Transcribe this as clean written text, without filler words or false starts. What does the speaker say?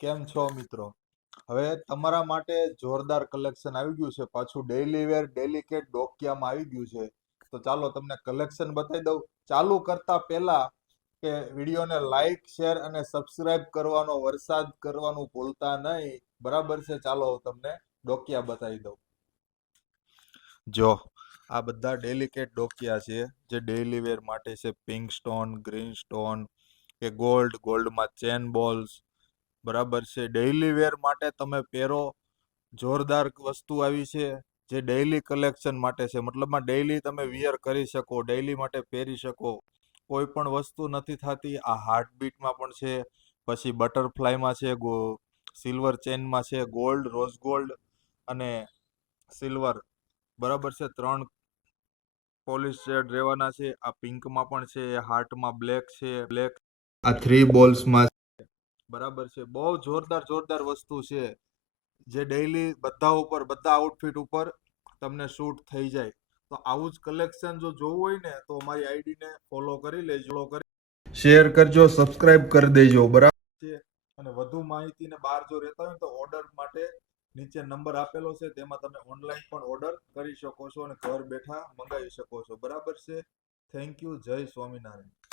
કેમ છો મિત્રો? હવે તમારા માટે જોરદાર કલેક્શન આવી ગયું છે. પાછું ડેઈલી વેર ડેલિકેટ ડોકિયામાં આવી ગયું છે. તો ચાલો તમને કલેક્શન બતાવી દઉં. ચાલુ કરતા પહેલા કે વિડીયોને લાઈક, શેર અને સબસ્ક્રાઇબ કરવાનો વરસાદ કરવાનું ભૂલતા નહીં. બરાબર છે? ચાલો તમને ડોકિયા બતાવી દઉં. જો આ બધા ડેલિકેટ ડોકિયા છે જે ડેઈલી વેર માટે છે. પિંક સ્ટોન, ગ્રીન સ્ટોન કે ગોલ્ડમાં ચેન બોલ્સ. બરાબર છે? ડેઈલી વેર માટે તમે પહેરો, જોરદાર વસ્તુ આવી છે જે ડેઈલી કલેક્શન માટે છે. મતલબમાં ડેઈલી તમે વિયર કરી શકો, ડેઈલી માટે પહેરી શકો. કોઈ પણ વસ્તુ નથી થતી. આ હાર્ટબીટમાં પણ છે, પછી બટરફ્લાયમાં છે, સિલ્વર ચેનમાં છે, ગોલ્ડ, રોઝ ગોલ્ડ અને સિલ્વર. બરાબર છે? 3 પોલિશ શેડ રહેવાના છે. આ પિંકમાં પણ છે, હાર્ટમાં બ્લેક છે, આ 3 બોલ્સમાં. બરાબર છે? બહુ જોરદાર વસ્તુ છે જે ડેઈલી બધા આઉટફિટ ઉપર તમને શૂટ થઈ જાય. તો આવું જ કલેક્શન જો જોવું હોય ને તો અમારી આઈડીને ફોલો કરી લેજો, શેર કરજો, સબસ્ક્રાઇબ કરી દેજો. બરાબર છે? અને વધુ માહિતીને બહાર જો રહેતા હોય તો ઓર્ડર માટે નીચે નંબર આપેલો છે, તેમાં તમે ઓનલાઈન પણ ઓર્ડર કરી શકો છો અને ઘર બેઠા મંગાવી શકો છો. બરાબર છે? Thank you. જય સ્વામિનારાયણ.